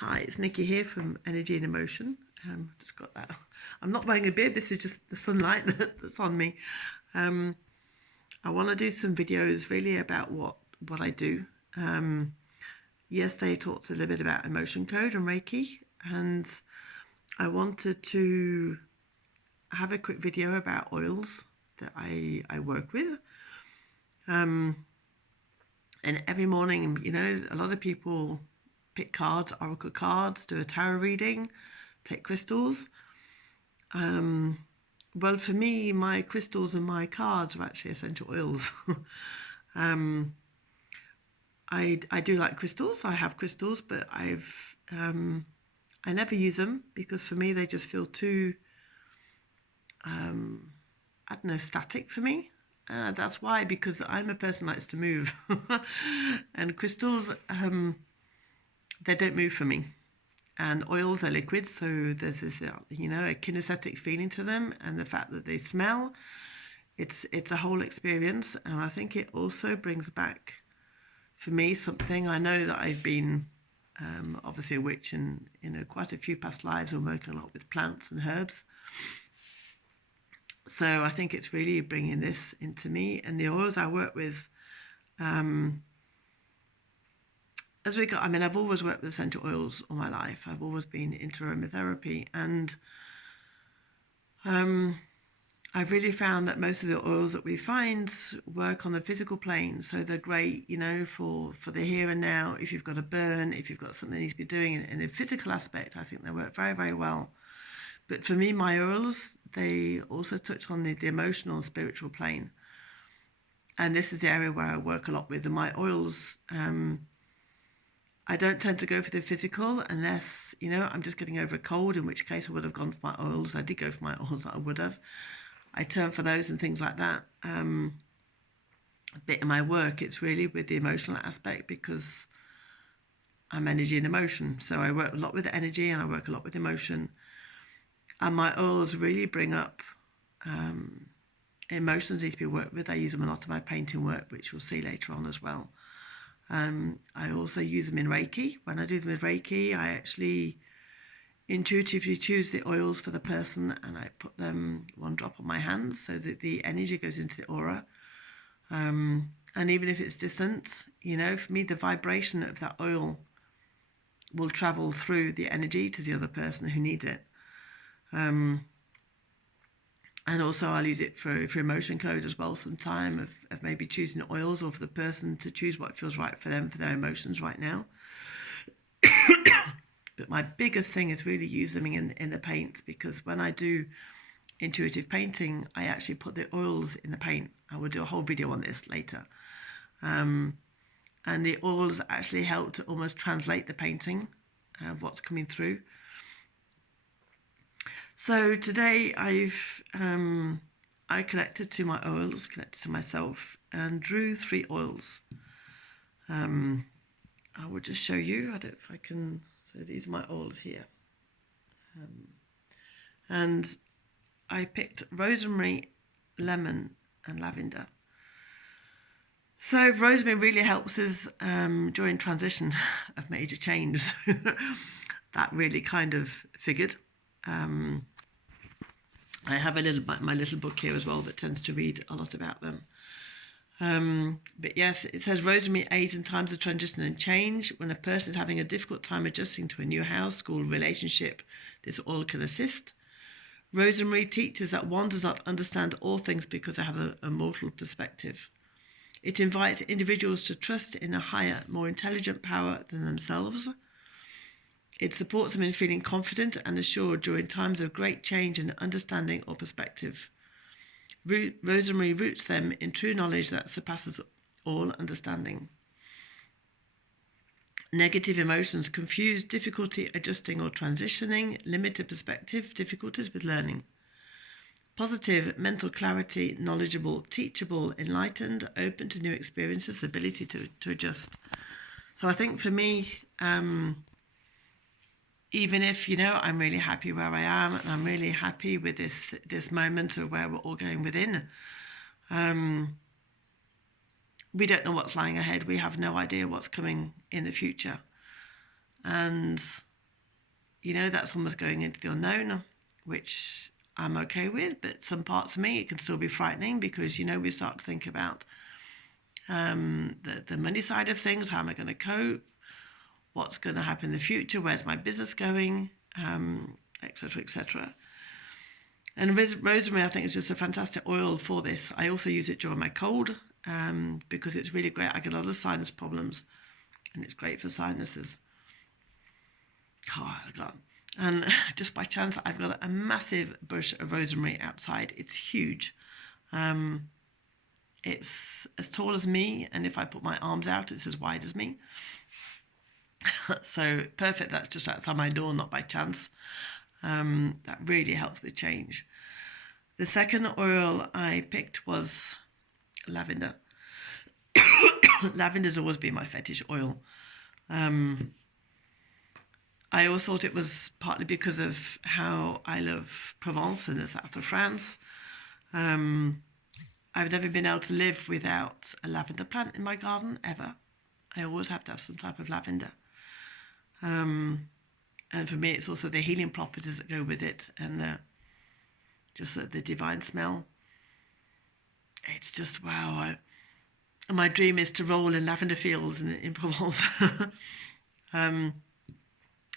Hi, it's Nikki here from Energy and Emotion. Just got that. I'm not wearing a beard. This is just the sunlight that's on me. I want to do some videos really about what I do. Yesterday I talked a little bit about emotion code and Reiki, and I wanted to have a quick video about oils that I work with. And every morning, you know, a lot of people pick cards, oracle cards, do a tarot reading, take crystals. Well, for me, my crystals and my cards are actually essential oils. I do like crystals. I have crystals, but I never use them because for me they just feel too I don't know, static for me. That's why, because I'm a person who likes to move, and crystals they don't move for me. And oils are liquid, so there's this, you know, a kinesthetic feeling to them, and the fact that they smell, it's a whole experience. And I think it also brings back, for me, something. I know that I've been obviously a witch in quite a few past lives, and working a lot with plants and herbs. So I think it's really bringing this into me, and the oils I work with. I've always worked with essential oils all my life. I've always been into aromatherapy, and I've really found that most of the oils that we find work on the physical plane. So they're great, you know, for the here and now. If you've got a burn, if you've got something that needs to be doing in the physical aspect, I think they work very, very well. But for me, my oils, they also touch on the emotional and spiritual plane. And this is the area where I work a lot with. And my oils, I don't tend to go for the physical unless, you know, I'm just getting over a cold, in which case I would have gone for my oils. I did go for my oils, I would have. I turn for those and things like that. A bit in my work, it's really with the emotional aspect, because I'm energy and emotion. So I work a lot with energy and I work a lot with emotion. And my oils really bring up emotions need to be worked with. I use them a lot in my painting work, which we'll see later on as well. I also use them in Reiki. When I do them with Reiki, I actually intuitively choose the oils for the person, and I put them one drop on my hands so that the energy goes into the aura. And even if it's distant, you know, for me, the vibration of that oil will travel through the energy to the other person who needs it. And also I'll use it for emotion code as well, sometime of maybe choosing oils, or for the person to choose what feels right for them, for their emotions right now. But my biggest thing is really using them in the paints, because when I do intuitive painting, I actually put the oils in the paint. I will do a whole video on this later. And the oils actually help to almost translate the painting, what's coming through. So today I connected to my oils, connected to myself, and drew 3 oils. I will just show you. I don't know if I can. So these are my oils here. And I picked Rosemary, Lemon and Lavender. So rosemary really helps us during transition of major change. That really kind of figured. I have my little book here as well that tends to read a lot about them. But yes, it says rosemary aids in times of transition and change. When a person is having a difficult time adjusting to a new house, school, relationship, this oil can assist. Rosemary teaches that one does not understand all things because they have a mortal perspective. It invites individuals to trust in a higher, more intelligent power than themselves. It supports them in feeling confident and assured during times of great change in understanding or perspective. Rosemary roots them in true knowledge that surpasses all understanding. Negative emotions confuse, difficulty adjusting or transitioning, limited perspective, difficulties with learning. Positive, mental clarity, knowledgeable, teachable, enlightened, open to new experiences, ability to adjust. So I think for me, even if, you know, I'm really happy where I am, and I'm really happy with this moment of where we're all going within, we don't know what's lying ahead. We have no idea what's coming in the future. And you know, that's almost going into the unknown, which I'm okay with, but some parts of me, it can still be frightening because, you know, we start to think about the money side of things. How am I going to cope? What's going to happen in the future? Where's my business going? Etc., etc. And rosemary, I think, is just a fantastic oil for this. I also use it during my cold because it's really great. I get a lot of sinus problems, and it's great for sinuses. Oh, God. And just by chance, I've got a massive bush of rosemary outside. It's huge. It's as tall as me, and if I put my arms out, it's as wide as me. So perfect. That's just outside my door, not by chance. That really helps with change. The second oil I picked was lavender. Lavender's always been my fetish oil. I always thought it was partly because of how I love Provence and the south of France. I've never been able to live without a lavender plant in my garden, ever. I always have to have some type of lavender. And for me, it's also the healing properties that go with it, and the divine smell. It's just, wow. My dream is to roll in lavender fields in Provence.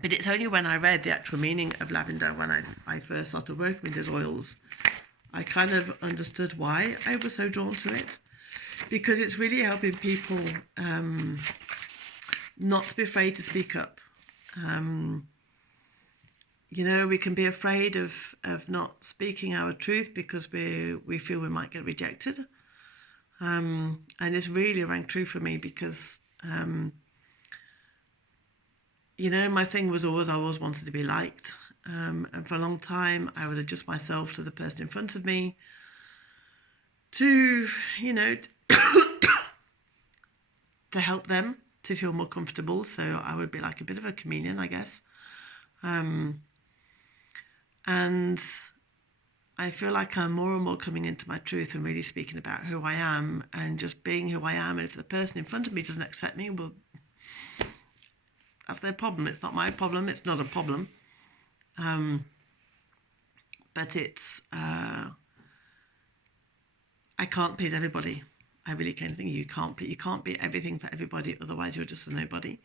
But it's only when I read the actual meaning of lavender, when I first started working with these oils, I kind of understood why I was so drawn to it. Because it's really helping people not to be afraid to speak up. You know, we can be afraid of not speaking our truth because we feel we might get rejected. And this really rang true for me because, you know, my thing was I always wanted to be liked. And for a long time, I would adjust myself to the person in front of me to, you know, to help them to feel more comfortable. So I would be like a bit of a chameleon, I guess. And I feel like I'm more and more coming into my truth and really speaking about who I am and just being who I am. And if the person in front of me doesn't accept me, well, that's their problem. It's not my problem. It's not a problem. But it's, I can't please everybody. I really can't think you can't be everything for everybody. Otherwise you're just a nobody.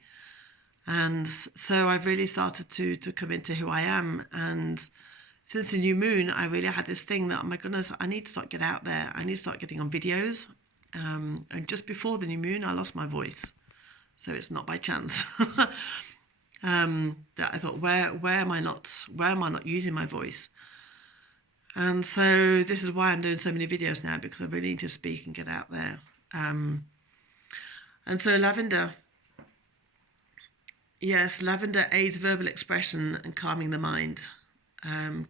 And so I've really started to come into who I am. And since the new moon, I really had this thing that, oh my goodness, I need to start getting out there. I need to start getting on videos. And just before the new moon, I lost my voice. So it's not by chance. That I thought, where am I not using my voice? And so this is why I'm doing so many videos now, because I really need to speak and get out there. And so lavender, yes, lavender aids verbal expression and calming the mind.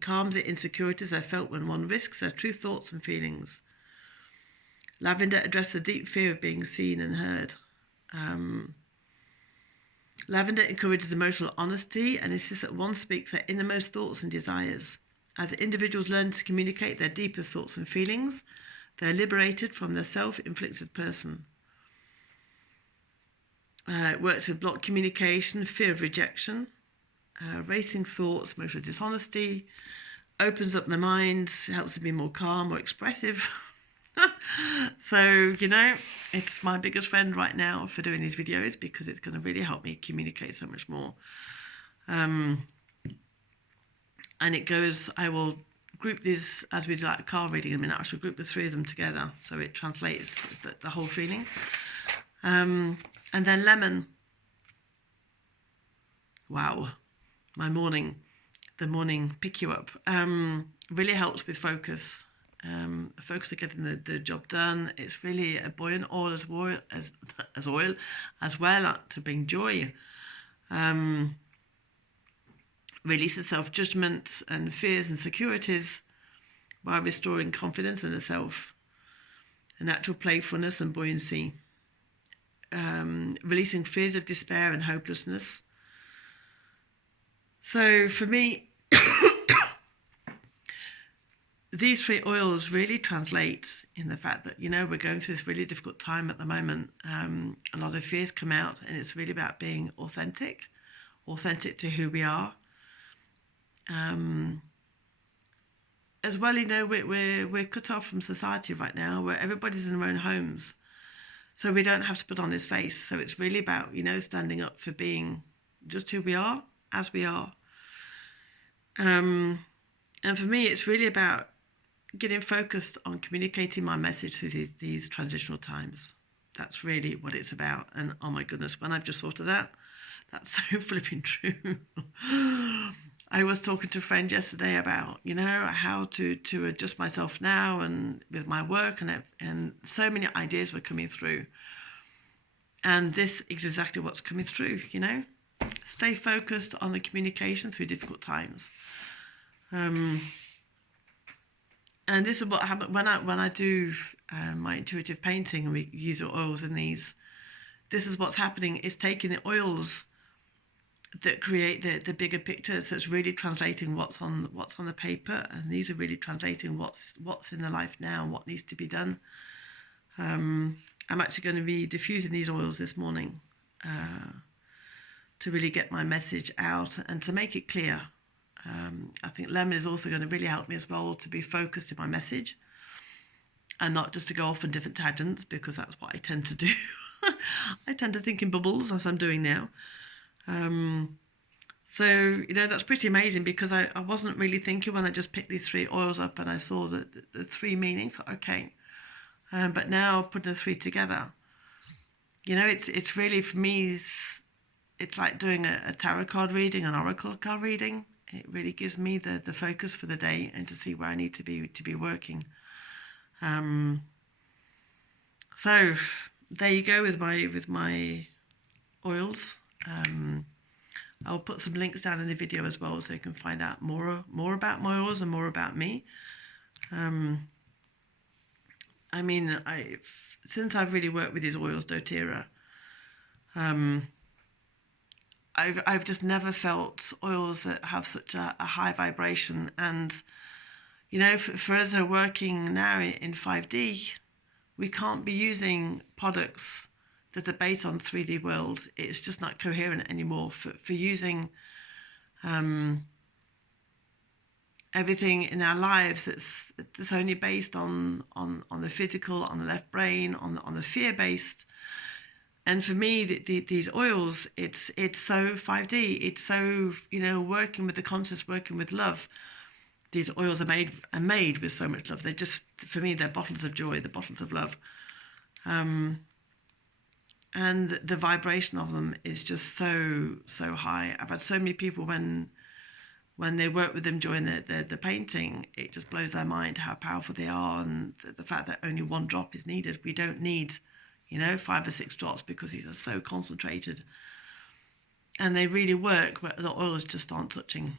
Calms the insecurities are felt when one risks their true thoughts and feelings. Lavender addresses the deep fear of being seen and heard. Lavender encourages emotional honesty and insists that one speaks their innermost thoughts and desires. As individuals learn to communicate their deepest thoughts and feelings, they're liberated from their self-inflicted person. It works with blocked communication, fear of rejection, racing thoughts, emotional dishonesty, opens up the mind, helps them be more calm, more expressive. So, you know, it's my biggest friend right now for doing these videos because it's going to really help me communicate so much more. And it goes, I will group these, as we do like a card reading in a minute, I shall group the three of them together so it translates the whole feeling. And then lemon. Wow, the morning pick you up. Really helps with focus. Focus on getting the job done. It's really a buoyant oil as well to bring joy. Releases self-judgment and fears and insecurities while restoring confidence in the self, a natural playfulness and buoyancy. Releasing fears of despair and hopelessness. So for me, these three oils really translate in the fact that, you know, we're going through this really difficult time at the moment. A lot of fears come out, and it's really about being authentic to who we are. As well, we're cut off from society right now, where everybody's in their own homes, so we don't have to put on this face. So it's really about standing up for being just who we are, as we are. And for me, it's really about getting focused on communicating my message through these transitional times. That's really what it's about. And oh my goodness, when I've just thought of that, that's so flipping true. I was talking to a friend yesterday about, how to adjust myself now and with my work, and so many ideas were coming through. And this is exactly what's coming through, Stay focused on the communication through difficult times. And this is what happens when I do my intuitive painting, and we use oils in these. This is what's happening. It's taking the oils that create the bigger picture. So it's really translating what's on the paper, and these are really translating what's in the life now and what needs to be done. I'm actually going to be diffusing these oils this morning to really get my message out and to make it clear. I think lemon is also going to really help me as well to be focused in my message and not just to go off on different tangents, because that's what I tend to do. I tend to think in bubbles, as I'm doing now. So that's pretty amazing, because I wasn't really thinking when I just picked these 3 oils up and I saw the 3 meanings. Okay, but now putting the 3 together, it's really, for me, it's like doing a tarot card reading, an oracle card reading. It really gives me the focus for the day and to see where I need to be working. So there you go with my oils. I'll put some links down in the video as well, so you can find out more about my oils and more about me. Since I've really worked with these oils, doTERRA, I've just never felt oils that have such a high vibration. And for us who are working now in 5D, we can't be using products that are based on 3D worlds. It's just not coherent anymore for using everything in our lives that's only based on the physical, on the left brain, on the fear-based. And for me, these oils, it's so 5D. It's so, working with the conscious, working with love. These oils are made with so much love. They're just, for me, they're bottles of joy, the bottles of love. And the vibration of them is just so high. I've had so many people when they work with them during the painting, it just blows their mind how powerful they are, and the fact that only 1 drop is needed. We don't need 5 or 6 drops, because these are so concentrated, and they really work where the oils just aren't touching.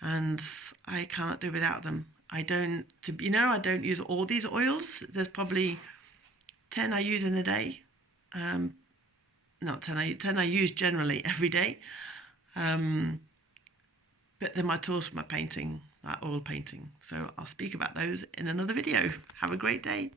And I can't do without them. I don't use all these oils. There's probably 10 I use in a day. Not 10, 10 I use generally every day. But they're my tools for my painting, like oil painting. So I'll speak about those in another video. Have a great day.